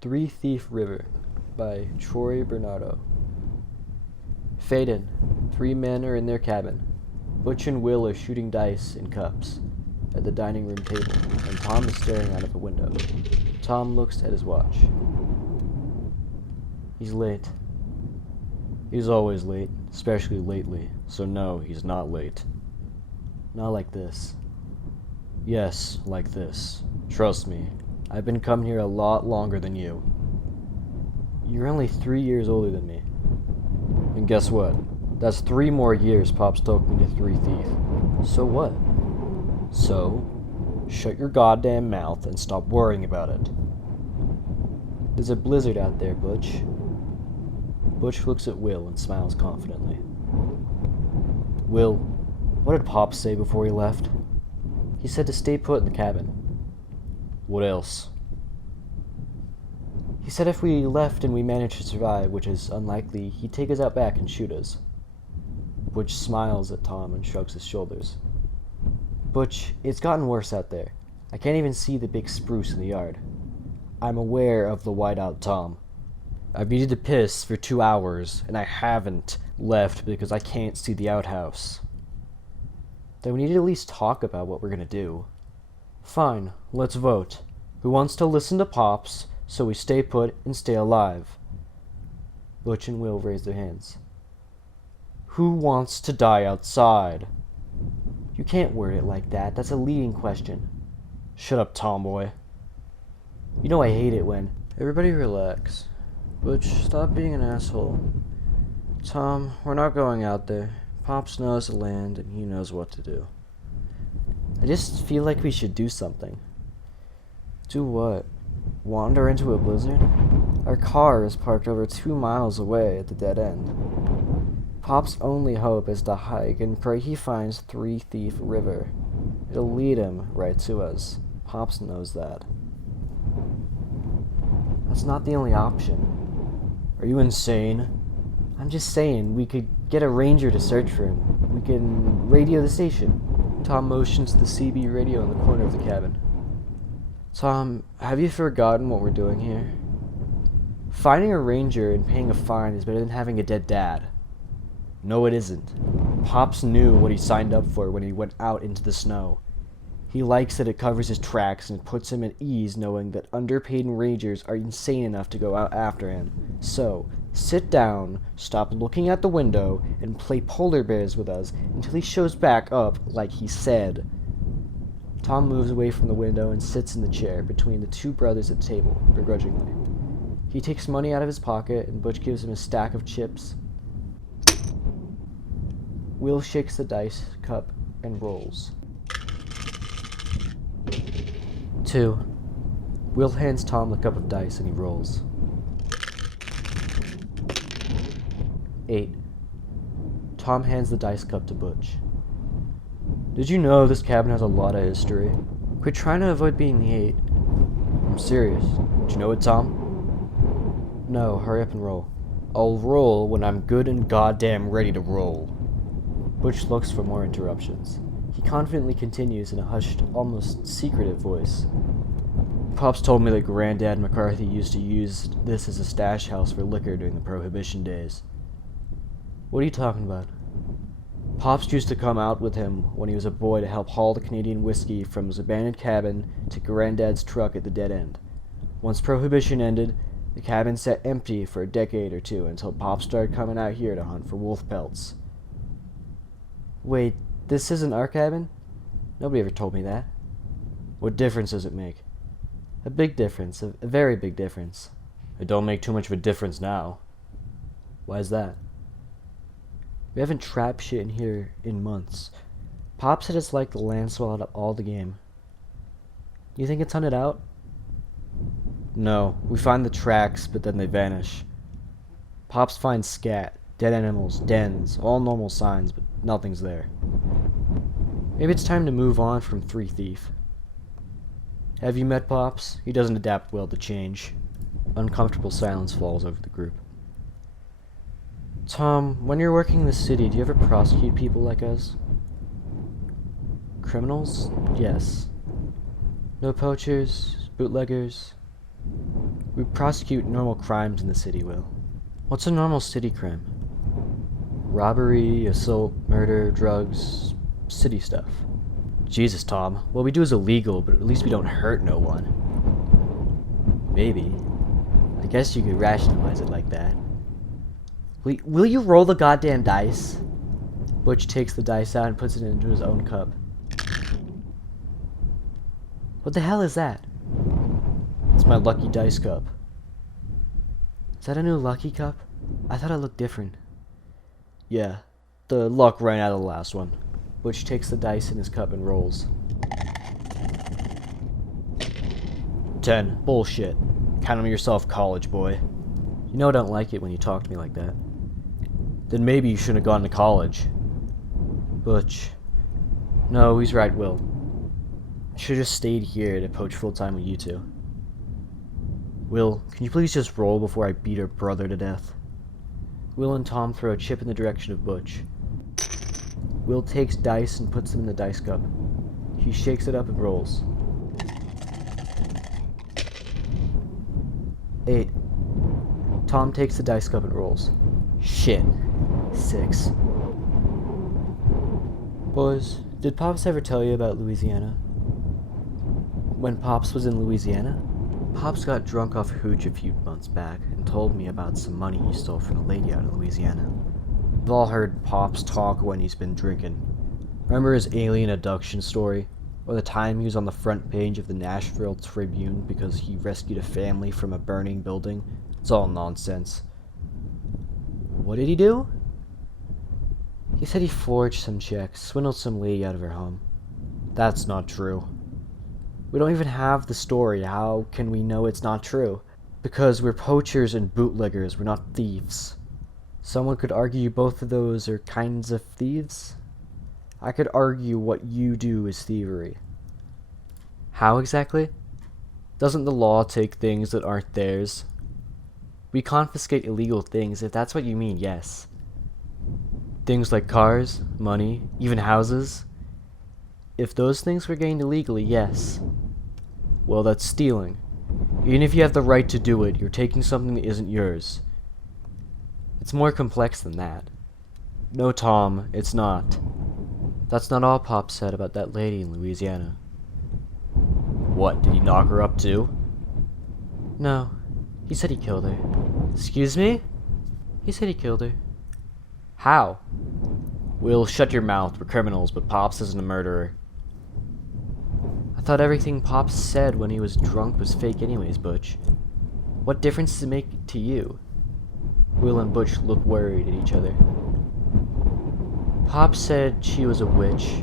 Three Thief River by Troy Bernardo. Fade in. Three men are in their cabin. Butch and Will are shooting dice in cups at the dining room table, and Tom is staring out of the window. Tom looks at his watch. He's late. He's always late, especially lately, so no, he's not late. Not like this. Yes, like this. Trust me, I've been coming here a lot longer than you. You're only 3 years older than me. And guess what? That's 3 more years Pops took me to Three Thief. So what? So, shut your goddamn mouth and stop worrying about it. There's a blizzard out there, Butch. Butch looks at Will and smiles confidently. Will, what did Pops say before he left? He said to stay put in the cabin. What else? He said if we left and we managed to survive, which is unlikely, he'd take us out back and shoot us. Butch smiles at Tom and shrugs his shoulders. Butch, it's gotten worse out there. I can't even see the big spruce in the yard. I'm aware of the whiteout Tom. I've needed to piss for 2 hours, and I haven't left because I can't see the outhouse. Then we need to at least talk about what we're gonna do. Fine, let's vote. Who wants to listen to Pops so we stay put and stay alive? Butch and Will raise their hands. Who wants to die outside? You can't word it like that. That's a leading question. Shut up, tomboy. You know I hate it when... Everybody relax. Butch, stop being an asshole. Tom, we're not going out there. Pops knows the land and he knows what to do. I just feel like we should do something. Do what? Wander into a blizzard? Our car is parked over 2 miles away at the dead end. Pop's only hope is to hike and pray he finds Three Thief River. It'll lead him right to us. Pops knows that. That's not the only option. Are you insane? I'm just saying, we could get a ranger to search for him. We can radio the station. Tom motions to the CB radio in the corner of the cabin. Tom, have you forgotten what we're doing here? Finding a ranger and paying a fine is better than having a dead dad. No, it isn't. Pops knew what he signed up for when he went out into the snow. He likes that it covers his tracks and puts him at ease knowing that underpaid rangers are insane enough to go out after him. So, sit down, stop looking out the window, and play polar bears with us until he shows back up like he said. Tom moves away from the window and sits in the chair between the two brothers at the table, begrudgingly. He takes money out of his pocket and Butch gives him a stack of chips. Will shakes the dice cup and rolls. 2. Will hands Tom the cup of dice and he rolls. 8. Tom hands the dice cup to Butch. Did you know this cabin has a lot of history? Quit trying to avoid being the 8. I'm serious. Do you know it, Tom? No, hurry up and roll. I'll roll when I'm good and goddamn ready to roll. Butch looks for more interruptions. He confidently continues in a hushed, almost secretive voice. Pops told me that Granddad McCarthy used to use this as a stash house for liquor during the Prohibition days. What are you talking about? Pops used to come out with him when he was a boy to help haul the Canadian whiskey from his abandoned cabin to Granddad's truck at the dead end. Once Prohibition ended, the cabin sat empty for a decade or two until Pops started coming out here to hunt for wolf pelts. Wait, this isn't our cabin? Nobody ever told me that. What difference does it make? A big difference, a very big difference. It don't make too much of a difference now. Why is that? We haven't trapped shit in here in months. Pop said it's like the land swallowed up all the game. You think it's hunted out? No, we find the tracks, but then they vanish. Pops finds scat, dead animals, dens, all normal signs, but nothing's there. Maybe it's time to move on from Three Thief. Have you met Pops? He doesn't adapt well to change. Uncomfortable silence falls over the group. Tom, when you're working in the city, do you ever prosecute people like us? Criminals? Yes. No poachers, bootleggers. We prosecute normal crimes in the city, Will. What's a normal city crime? Robbery, assault, murder, drugs, city stuff. Jesus, Tom. What we do is illegal, but at least we don't hurt no one. Maybe. I guess you could rationalize it like that. Will you roll the goddamn dice? Butch takes the dice out and puts it into his own cup. What the hell is that? It's my lucky dice cup. Is that a new lucky cup? I thought it looked different. Yeah, the luck ran out of the last one. Butch takes the dice in his cup and rolls. 10. Bullshit. Count on yourself, college boy. You know I don't like it when you talk to me like that. Then maybe you shouldn't have gone to college. Butch. No, he's right, Will. I should have just stayed here to poach full-time with you two. Will, can you please just roll before I beat her brother to death? Will and Tom throw a chip in the direction of Butch. Will takes dice and puts them in the dice cup. He shakes it up and rolls. 8. Tom takes the dice cup and rolls. Shit. 6. Boys, did Pops ever tell you about Louisiana? When Pops was in Louisiana? Pops got drunk off hooch a few months back and told me about some money he stole from a lady out of Louisiana. We've all heard Pops talk when he's been drinking. Remember his alien abduction story? Or the time he was on the front page of the Nashville Tribune because he rescued a family from a burning building? It's all nonsense. What did he do? He said he forged some checks, swindled some lady out of her home. That's not true. We don't even have the story. How can we know it's not true? Because we're poachers and bootleggers, we're not thieves. Someone could argue both of those are kinds of thieves. I could argue what you do is thievery. How exactly? Doesn't the law take things that aren't theirs? We confiscate illegal things, if that's what you mean, yes. Things like cars, money, even houses. If those things were gained illegally, yes. Well, that's stealing. Even if you have the right to do it, you're taking something that isn't yours. It's more complex than that. No, Tom, it's not. That's not all Pop said about that lady in Louisiana. What, did he knock her up too? No, he said he killed her. Excuse me? He said he killed her. How? Will, shut your mouth, we're criminals, but Pops isn't a murderer. I thought everything Pops said when he was drunk was fake anyways, Butch. What difference does it make to you? Will and Butch look worried at each other. Pop said she was a witch.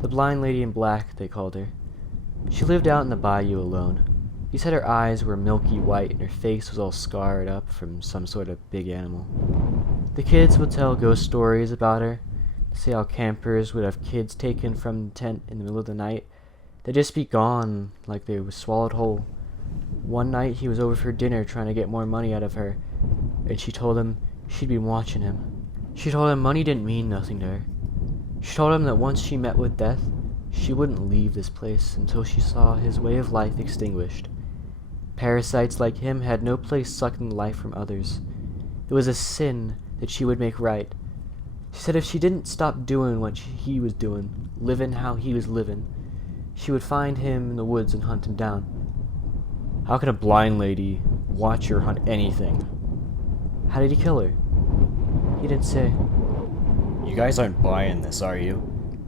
The blind lady in black, they called her. She lived out in the bayou alone. He said her eyes were milky white and her face was all scarred up from some sort of big animal. The kids would tell ghost stories about her. Say how campers would have kids taken from the tent in the middle of the night. They'd just be gone like they were swallowed whole. One night he was over for dinner trying to get more money out of her, and she told him she'd been watching him. She told him money didn't mean nothing to her. She told him that once she met with death, she wouldn't leave this place until she saw his way of life extinguished. Parasites like him had no place sucking life from others. It was a sin that she would make right. She said if she didn't stop doing what he was doing, living how he was living, she would find him in the woods and hunt him down. How can a blind lady watch or hunt anything? How did he kill her? He didn't say. You guys aren't buying this, are you?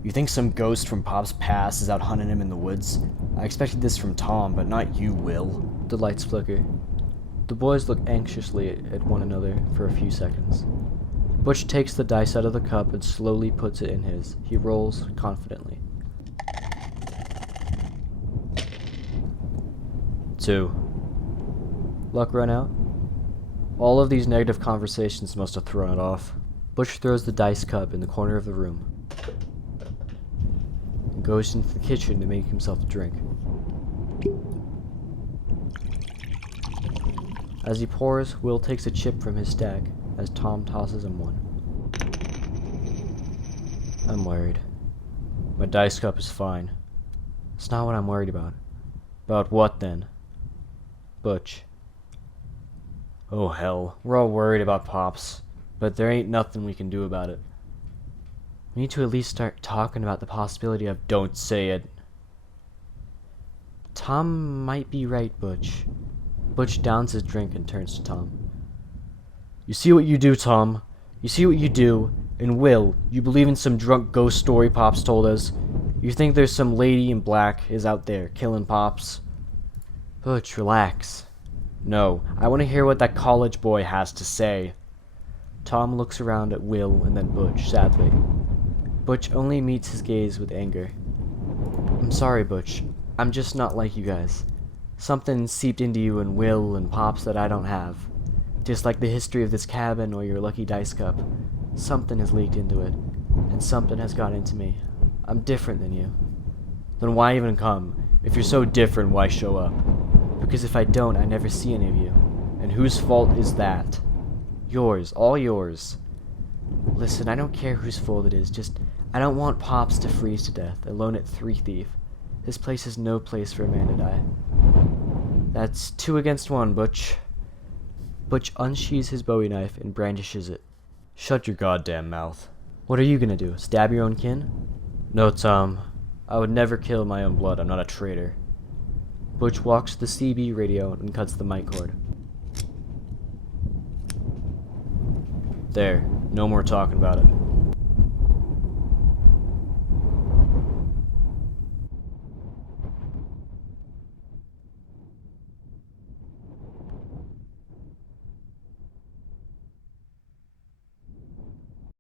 You think some ghost from Pop's past is out hunting him in the woods? I expected this from Tom, but not you, Will. The lights flicker. The boys look anxiously at one another for a few seconds. Butch takes the dice out of the cup and slowly puts it in his. He rolls confidently. 2. Luck run out? All of these negative conversations must have thrown it off. Butch throws the dice cup in the corner of the room and goes into the kitchen to make himself a drink. As he pours, Will takes a chip from his stack as Tom tosses him one. I'm worried. My dice cup is fine. It's not what I'm worried about. About what then? Butch. Oh hell, we're all worried about Pops, but there ain't nothing we can do about it. We need to at least start talking about the possibility of— Don't say it. Tom might be right, Butch. Butch downs his drink and turns to Tom. You see what you do, Tom? You see what you do? And Will, you believe in some drunk ghost story Pops told us? You think there's some lady in black is out there killing Pops? Butch, relax. No, I want to hear what that college boy has to say. Tom looks around at Will and then Butch, sadly. Butch only meets his gaze with anger. I'm sorry, Butch. I'm just not like you guys. Something seeped into you and Will and Pops that I don't have. Just like the history of this cabin or your lucky dice cup. Something has leaked into it, and something has got into me. I'm different than you. Then why even come? If you're so different, why show up? Because if I don't, I never see any of you. And whose fault is that? Yours, all yours. Listen, I don't care whose fault it is, just I don't want Pops to freeze to death, alone at 3 Thief. This place is no place for a man to die. That's 2 against 1, Butch. Butch unsheathes his Bowie knife and brandishes it. Shut your goddamn mouth. What are you gonna do, stab your own kin? No, Tom. I would never kill my own blood, I'm not a traitor. Butch walks to the CB radio and cuts the mic cord. There, no more talking about it.